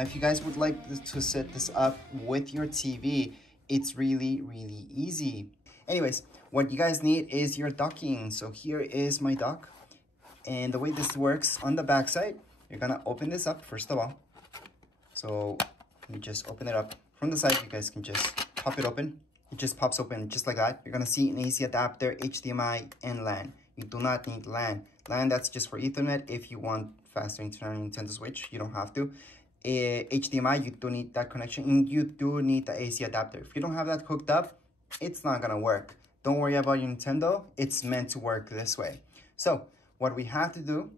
Now, if you guys would like to set this up with your TV, it's really, really easy. Anyways, what you guys need is your docking. So here is my dock. And the way this works on the back side, you're gonna open this up first of all. So you just open it up from the side. You guys can just pop it open. It just pops open just like that. You're gonna see an AC adapter, HDMI, and LAN. You do not need LAN. LAN, that's just for Ethernet. If you want faster internet on Nintendo Switch, you don't have to. HDMI, you do need that connection, and you do need the AC adapter. If you don't have that hooked up, it's not gonna work. Don't worry about your Nintendo. It's meant to work this way. So what we have to do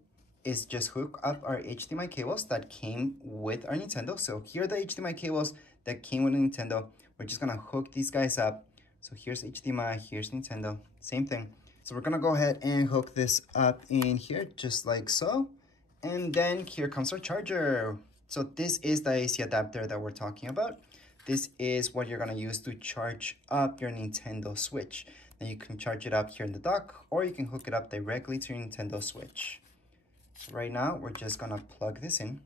is just hook up our HDMI cables that came with our Nintendo. So here are the HDMI cables that came with the Nintendo. We're just gonna hook these guys up. So here's HDMI, here's Nintendo, same thing. So we're gonna go ahead and hook this up in here, just like so. And then here comes our charger. So this is the AC adapter that we're talking about. This is what you're gonna use to charge up your Nintendo Switch. Now you can charge it up here in the dock, or you can hook it up directly to your Nintendo Switch. So right now, we're just gonna plug this in,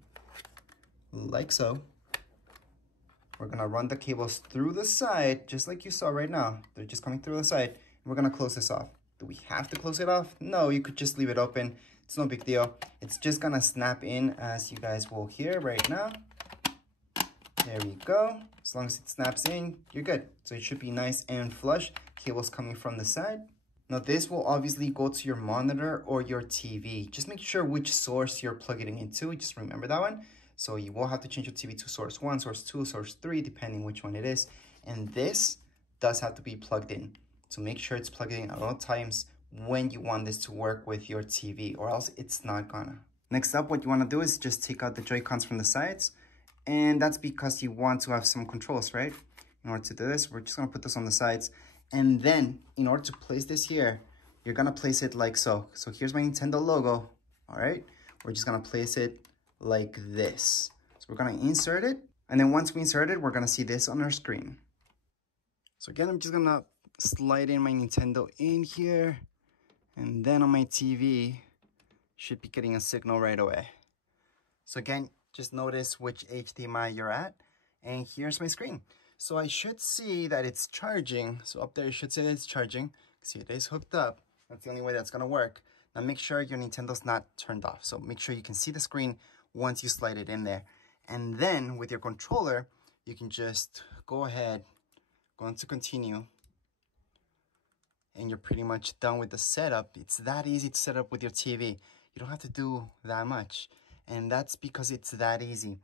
like so. We're gonna run the cables through the side, just like you saw right now. They're just coming through the side, and we're gonna close this off. Do we have to close it off? No, you could just leave it open. It's no big deal. It's just gonna snap in, as you guys will hear right now. There we go. As long as it snaps in, you're good. So it should be nice and flush. Cables coming from the side. Now this will obviously go to your monitor or your TV. Just make sure which source you're plugging it into. Just remember that one. So you will have to change your TV to source 1, source 2, source 3, depending which one it is. And this does have to be plugged in. So make sure it's plugged in at all times when you want this to work with your TV, or else it's not gonna. Next up, what you wanna do is just take out the Joy-Cons from the sides. And that's because you want to have some controls, right? In order to do this, we're just gonna put this on the sides. And then, in order to place this here, you're gonna place it like so. So here's my Nintendo logo, all right? We're just gonna place it like this. So we're gonna insert it. And then once we insert it, we're gonna see this on our screen. So again, I'm just gonna slide in my Nintendo in here. And then on my TV, should be getting a signal right away. So again, just notice which HDMI you're at. And here's my screen. So I should see that it's charging. So up there, it should say it's charging. See, it is hooked up. That's the only way that's gonna work. Now make sure your Nintendo's not turned off. So make sure you can see the screen once you slide it in there. And then with your controller, you can just go ahead, go into continue. And you're pretty much done with the setup. It's that easy to set up with your TV. You don't have to do that much. And that's because it's that easy.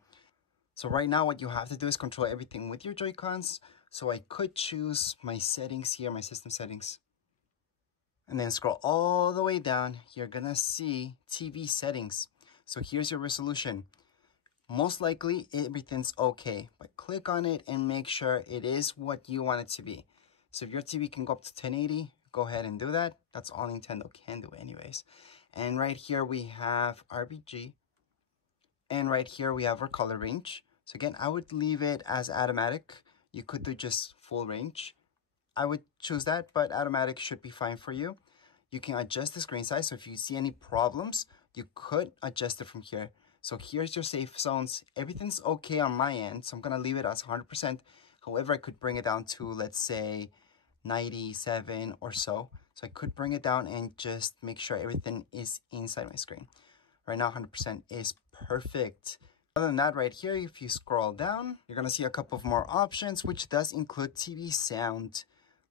So right now, what you have to do is control everything with your Joy-Cons. So I could choose my settings here, my system settings. And then scroll all the way down. You're gonna see TV settings. So here's your resolution. Most likely, everything's okay. But click on it and make sure it is what you want it to be. So if your TV can go up to 1080, go ahead and do that. That's all Nintendo can do anyways. And right here we have RGB. And right here we have our color range. So again, I would leave it as automatic. You could do just full range. I would choose that, but automatic should be fine for you. You can adjust the screen size. So if you see any problems, you could adjust it from here. So here's your safe zones. Everything's okay on my end. So I'm gonna leave it as 100%. However, I could bring it down to, let's say, 97 or so. So I could bring it down and just make sure everything is inside my screen. Right now, 100% is perfect. Other than that, right here, if you scroll down, you're gonna see a couple of more options, which does include TV sound.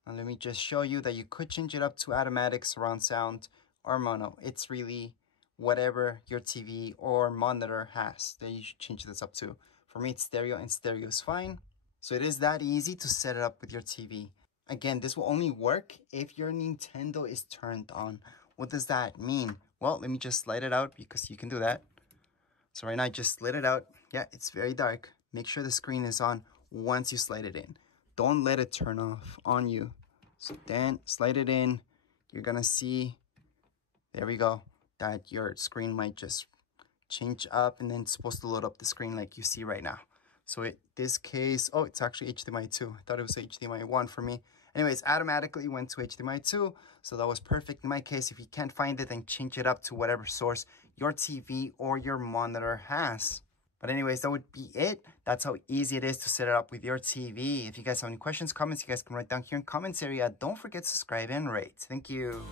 Now let me just show you that you could change it up to automatic, surround sound, or mono. It's really whatever your TV or monitor has that you should change this up to. For me, it's stereo, and stereo is fine. So it is that easy to set it up with your TV. Again, this will only work if your Nintendo is turned on. What does that mean? Well, let me just slide it out because you can do that. So right now I just slid it out. Yeah, it's very dark. Make sure the screen is on once you slide it in. Don't let it turn off on you. So then slide it in. You're gonna see, there we go, that your screen might just change up, and then it's supposed to load up the screen like you see right now. So in this case, oh, it's actually HDMI 2. I thought it was HDMI 1 for me. Anyways, automatically went to HDMI 2, so that was perfect in my case. If you can't find it, then change it up to whatever source your TV or your monitor has. But anyways, that would be it. That's how easy it is to set it up with your TV. If you guys have any questions, comments, you guys can write down here in comments area. Don't forget to subscribe and rate. Thank you.